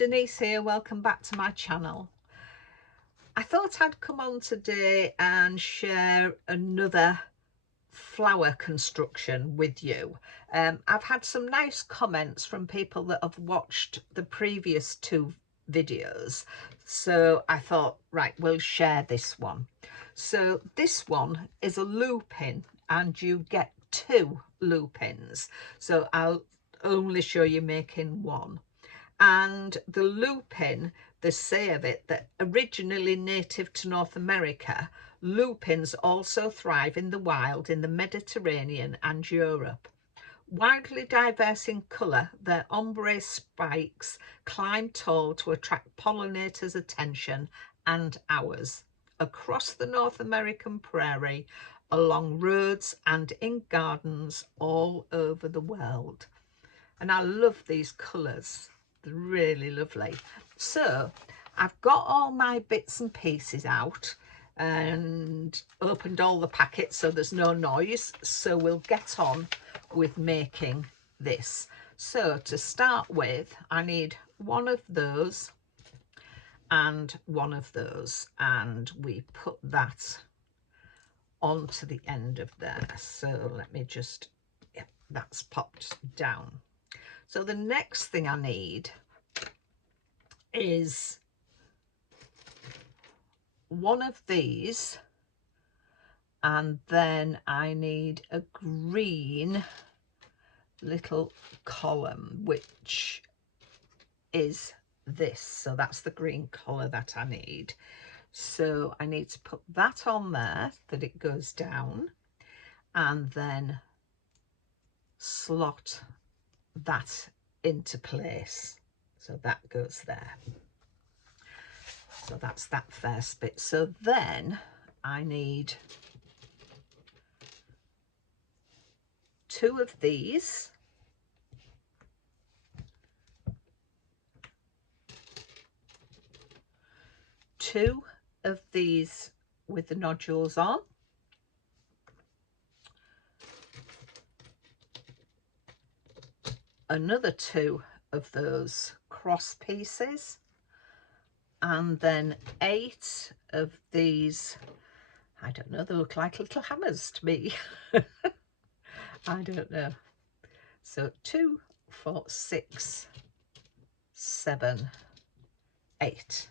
Denise here, welcome back to my channel. I thought I'd come on today and share another flower construction with you. I've had some nice comments from people that have watched the previous two videos, so I thought, right, we'll share this one. So this one is a loop-in and you get 2 loop-ins, so I'll only show you making one. And the lupin, they say of it that originally native to North America, lupins also thrive in the wild in the Mediterranean and Europe. Widely diverse in colour, their ombre spikes climb tall to attract pollinators' attention and ours. Across the North American prairie, along roads and in gardens all over the world. And I love these colours. They're really lovely. So I've got all my bits and pieces out and opened all the packets so there's no noise. So we'll get on with making this. So to start with, I need one of those and one of those, and we put that onto the end of there. So let me just, yeah, that's popped down. So the next thing I need is one of these, and then I need a green little column, which is this. So that's the green colour that I need. So I need to put that on there, that it goes down, and then slot that into place. So that goes there. So that's that first bit. So then I need 2 of these, two of these with the nodules on, another 2 of those cross pieces, and then 8 of these, I don't know, they look like little hammers to me. I don't know. So 2, 4, 6, 7, 8.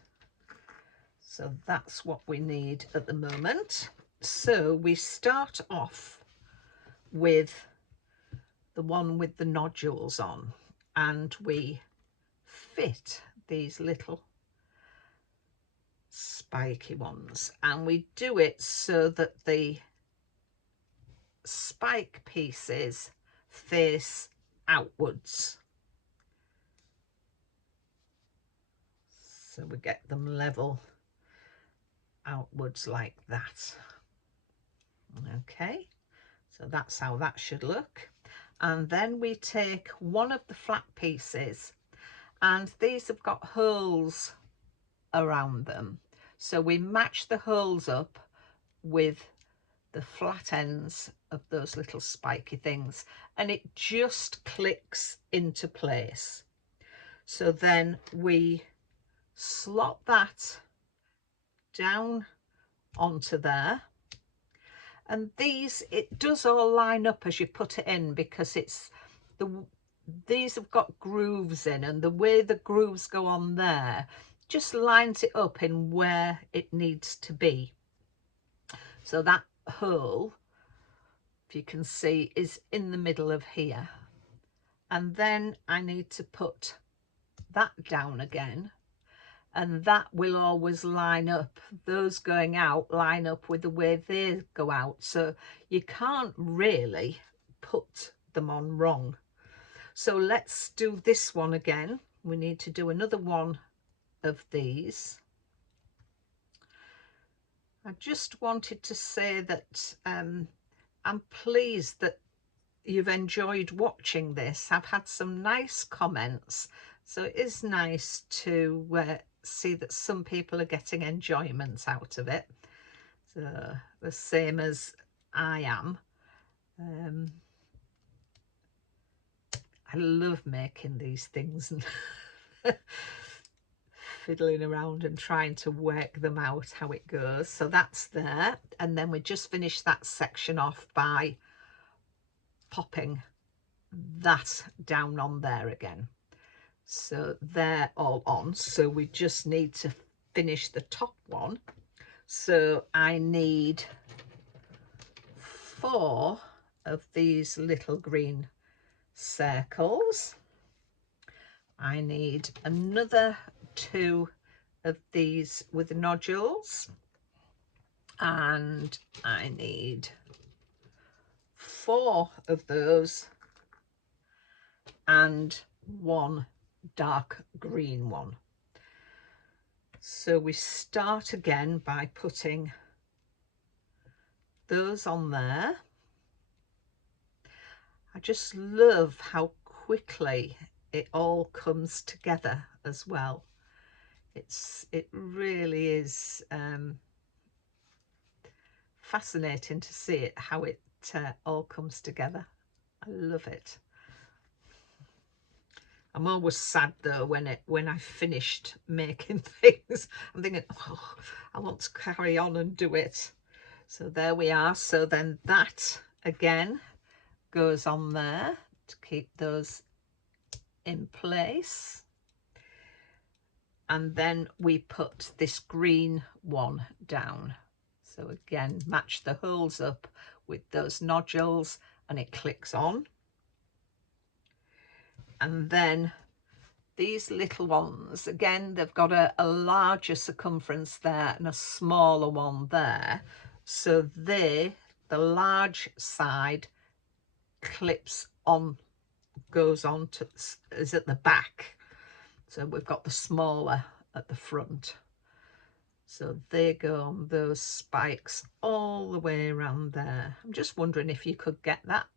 So that's what we need at the moment. So we start off with the one with the nodules on, and we fit these little spiky ones, and we do it so that the spike pieces face outwards. So we get them level outwards like that. Okay, so that's how that should look. And then we take one of the flat pieces, and these have got holes around them, so we match the holes up with the flat ends of those little spiky things, and it just clicks into place. So then we slot that down onto there, and these, it does all line up as you put it in, because it's these have got grooves in, and the way the grooves go on there just lines it up in where it needs to be. So that hole, if you can see, is in the middle of here, and then I need to put that down again, and that will always line up, those going out line up with the way they go out, so you can't really put them on wrong. So let's do this one again. We need to do another one of these. I just wanted to say that I'm pleased that you've enjoyed watching this. I've had some nice comments, so it is nice to see that some people are getting enjoyment out of it, so the same as I am. I love making these things. fiddling around and trying to work them out how it goes. So that's there, and then we just finish that section off by popping that down on there again. So they're all on, so we just need to finish the top one. So I need 4 of these little green circles. I need another 2 of these with nodules, and I need 4 of those and 1 dark green one. So we start again by putting those on there. I just love how quickly it all comes together as well. It really is fascinating to see it, how it all comes together. I love it. I'm always sad though when I finished making things. I'm thinking, oh, I want to carry on and do it. So there we are. So then that again goes on there to keep those in place. And then we put this green one down. So again, match the holes up with those nodules and it clicks on. And then these little ones, again, they've got a larger circumference there and a smaller one there. So the large side clips on, goes on to, is at the back. So we've got the smaller at the front. So they go on those spikes all the way around there. I'm just wondering if you could get that.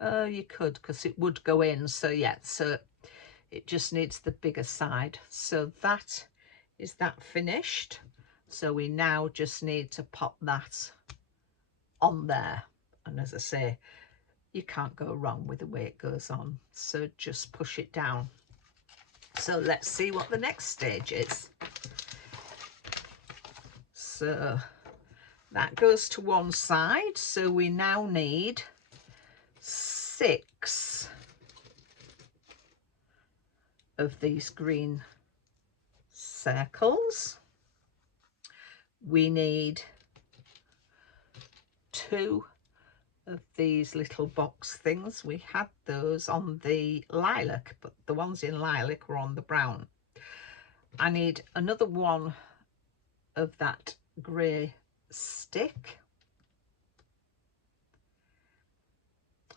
Oh, you could, because it would go in. So yeah, so it just needs the bigger side. So that is that finished. So we now just need to pop that on there. And as I say, you can't go wrong with the way it goes on. So just push it down. So let's see what the next stage is. So that goes to one side. So we now need 6 of these green circles. We need 2 of these little box things. We had those on the lilac, but the ones in lilac were on the brown. I need another 1 of that grey stick.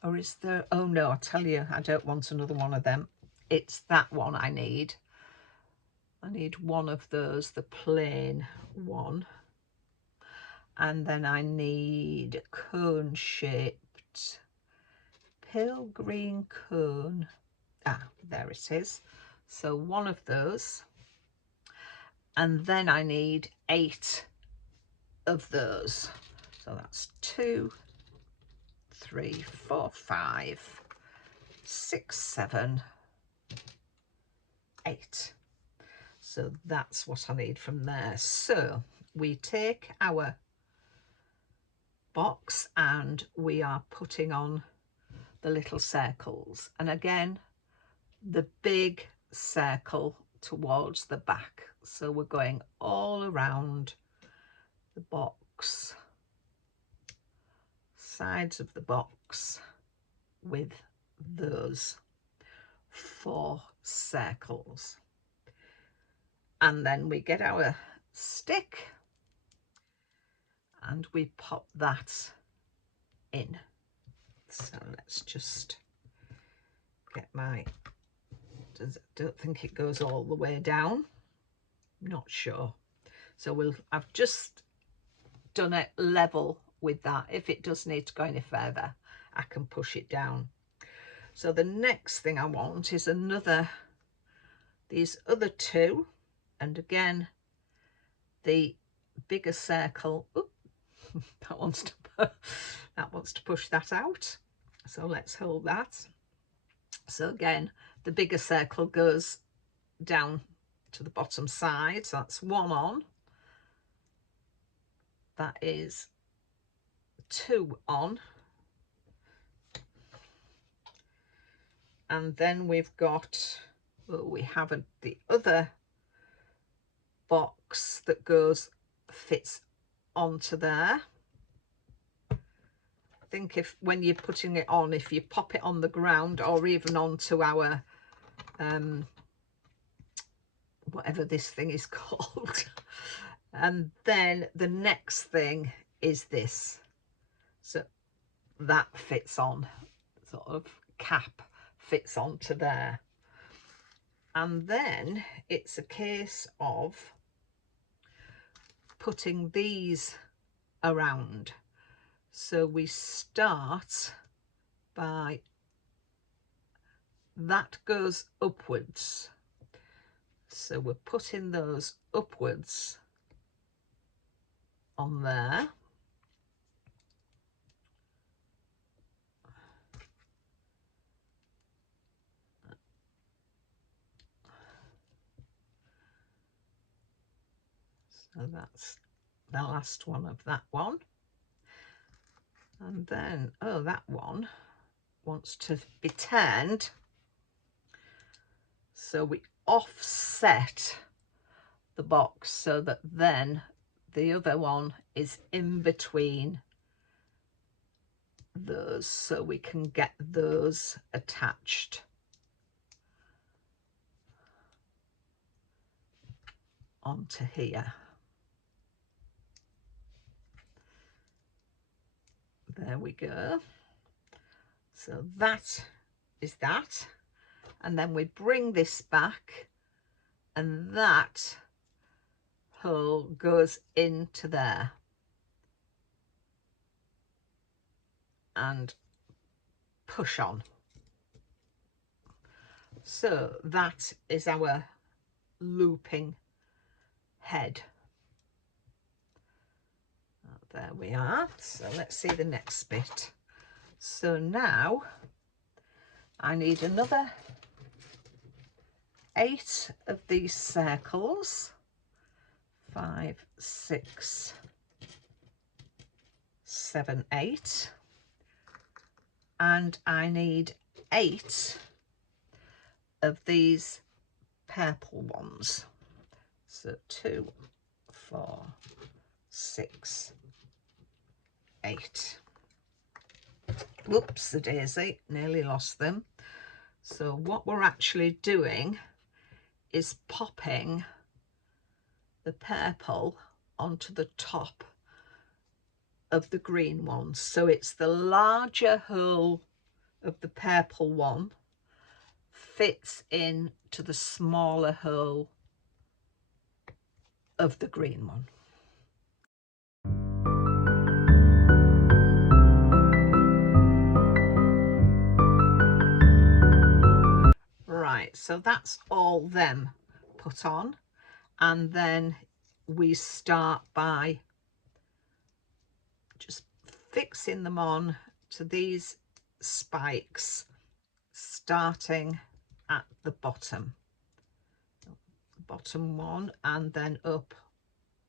Or is there, oh no, I tell you, I don't want another one of them. It's that one I need. I need 1 of those, the plain one. And then I need a cone shaped, pale green cone. Ah, there it is. So 1 of those. And then I need 8 of those. So that's 2, 3, 4, 5, 6, 7, 8. So that's what I need from there. So we take our box and we are putting on the little circles, and again the big circle towards the back. So we're going all around the box, sides of the box, with those 4 circles. And then we get our stick and we pop that in. So let's just get my, don't think it goes all the way down, not sure. So I've just done it level with that. If it does need to go any further, I can push it down. So the next thing I want is these other 2, and again the bigger circle. Oop, that wants to push that out. So let's hold that. So again, the bigger circle goes down to the bottom side. So that's 1 on. That is 2 on. And then we've got, well, we have the other box that fits onto there. I think when you're putting it on, if you pop it on the ground or even onto our whatever this thing is called, and then the next thing is this, so that fits on, sort of cap fits onto there. And then it's a case of putting these around. So we start by, that goes upwards, so we're putting those upwards on there. So that's the last one of that one. And then, oh, that one wants to be turned. So we offset the box so that then the other one is in between those, so we can get those attached onto here. There we go. So that is that. And then we bring this back and that hole goes into there. And push on. So that is our looping head. There we are. So let's see the next bit. So now I need another 8 of these circles. 5, 6, 7, 8. And I need 8 of these purple ones. So 2, 4, 6, 8. Whoops, a daisy, nearly lost them. So what we're actually doing is popping the purple onto the top of the green one. So it's the larger hole of the purple one fits in to the smaller hole of the green one. Right, so that's all them put on, and then we start by just fixing them on to these spikes, starting at the bottom one, and then up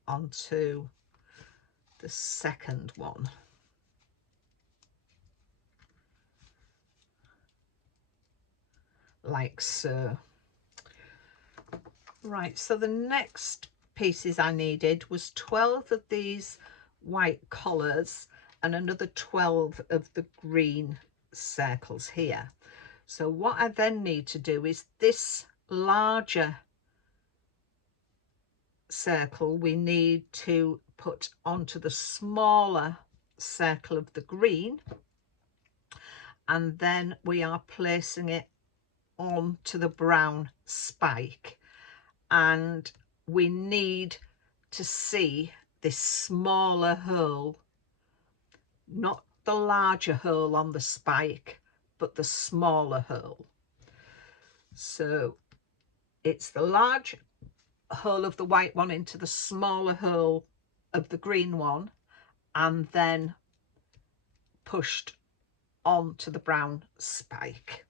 onto the second one. Like so. Right, so the next pieces I needed was 12 of these white collars and another 12 of the green circles here. So what I then need to do is this larger circle we need to put onto the smaller circle of the green, and then we are placing it onto the brown spike, and we need to see this smaller hole, not the larger hole on the spike, but the smaller hole. So it's the large hole of the white one into the smaller hole of the green one, and then pushed onto the brown spike.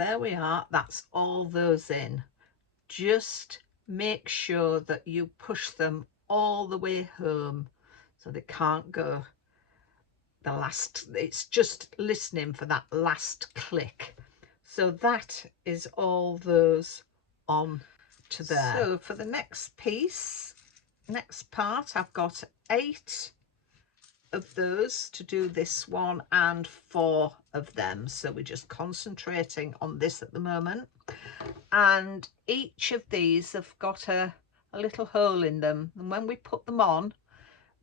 there we are, that's all those in. Just make sure that you push them all the way home so they can't go the last, it's just listening for that last click. So that is all those on to there. So for the next piece, next part, I've got 8 of those to do this one and 4 of them, so we're just concentrating on this at the moment. And each of these have got a little hole in them, and when we put them on,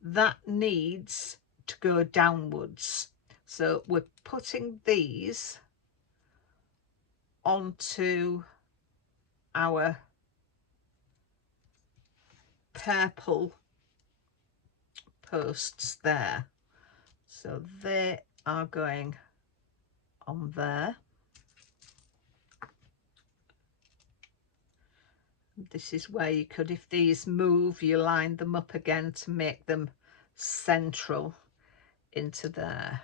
that needs to go downwards. So we're putting these onto our purple posts there. So they are going on there. This is where you could, if these move, you line them up again to make them central into there,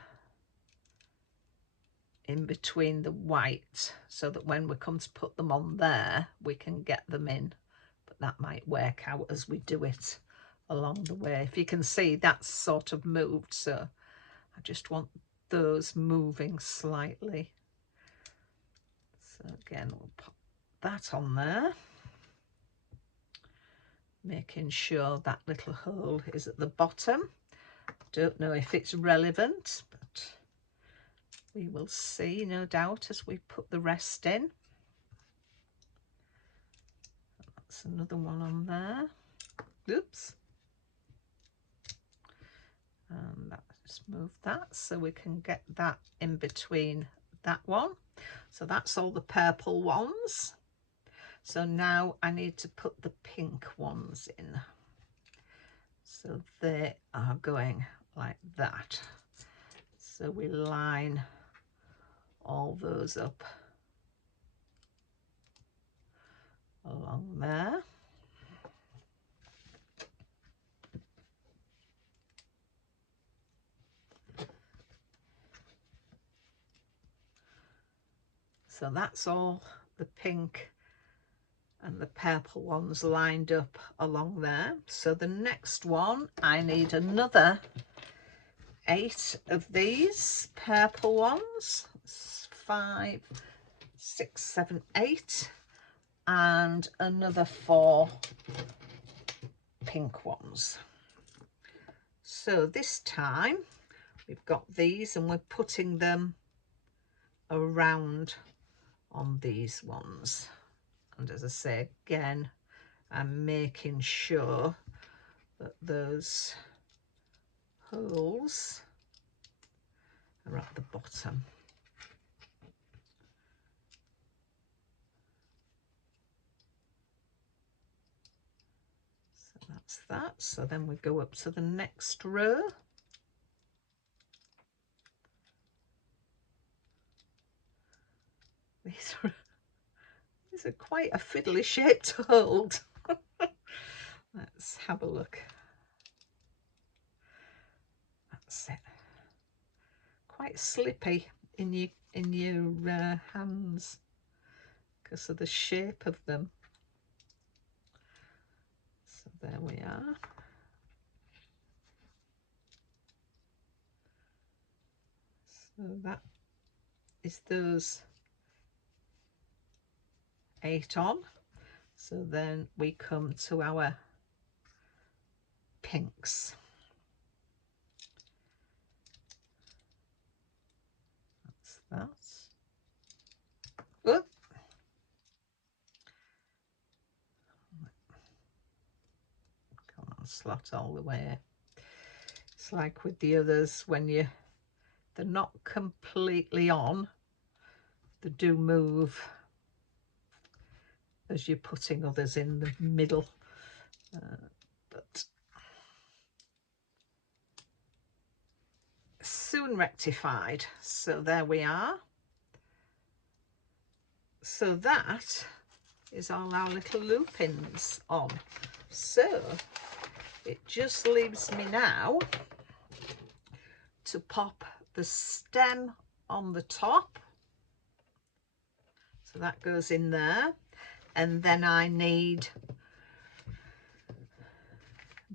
in between the white, so that when we come to put them on there, we can get them in. But that might work out as we do it along the way. If you can see, that's sort of moved, so I just want those moving slightly. So again, we'll pop that on there, making sure that little hole is at the bottom. Don't know if it's relevant, but we will see, no doubt, as we put the rest in. That's another one on there. Oops. And just move that so we can get that in between that one. So that's all the purple ones. So now I need to put the pink ones in. So they are going like that. So we line all those up along there. So that's all the pink and the purple ones lined up along there. So the next one, I need another 8 of these purple ones. 5, 6, 7, 8, and another 4 pink ones. So this time we've got these and we're putting them around on these ones. And as I say, again, I'm making sure that those holes are at the bottom. So that's that. So then we go up to the next row. These are quite a fiddly shape to hold. Let's have a look. That's it. Quite slippy in your hands because of the shape of them. So there we are. So that is those 8 on. So then we come to our pinks. That's that. Oop. Come on, slot all the way. It's like with the others, when they're not completely on, they do move as you're putting others in the middle, but soon rectified. So there we are. So that is all our little loopings on. So it just leaves me now to pop the stem on the top. So that goes in there. And then I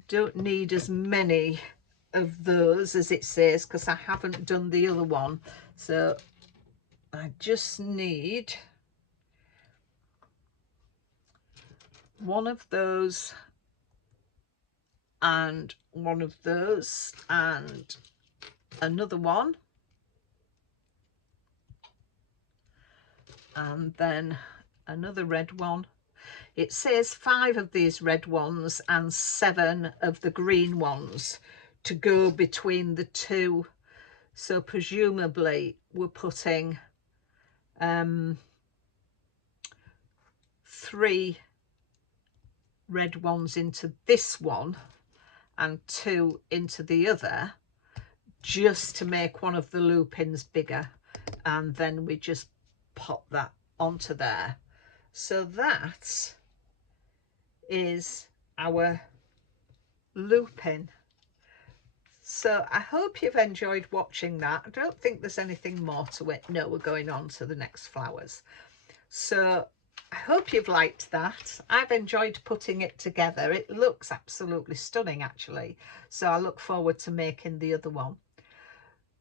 don't need as many of those as it says, because I haven't done the other one. So I just need one of those and one of those and another one, and then another red one. It says 5 of these red ones and 7 of the green ones to go between the two. So presumably we're putting 3 red ones into this one and 2 into the other, just to make one of the loopings bigger, and then we just pop that onto there. So that is our looping. So I hope you've enjoyed watching that. I don't think there's anything more to it. No, we're going on to the next flowers. So I hope you've liked that. I've enjoyed putting it together. It looks absolutely stunning, actually. So I look forward to making the other one.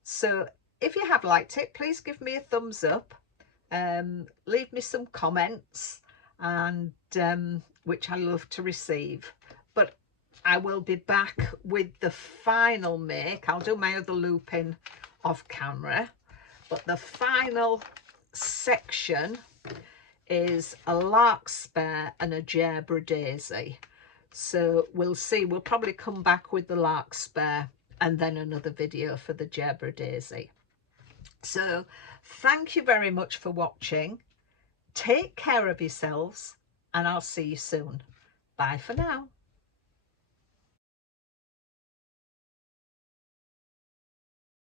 So if you have liked it, please give me a thumbs up. Leave me some comments, and which I love to receive. But I will be back with the final make. I'll do my other looping off camera, but the final section is a larkspur and a gerbera daisy. So we'll see. We'll probably come back with the larkspur and then another video for the gerbera daisy. So thank you very much for watching. Take care of yourselves, and I'll see you soon. Bye for now.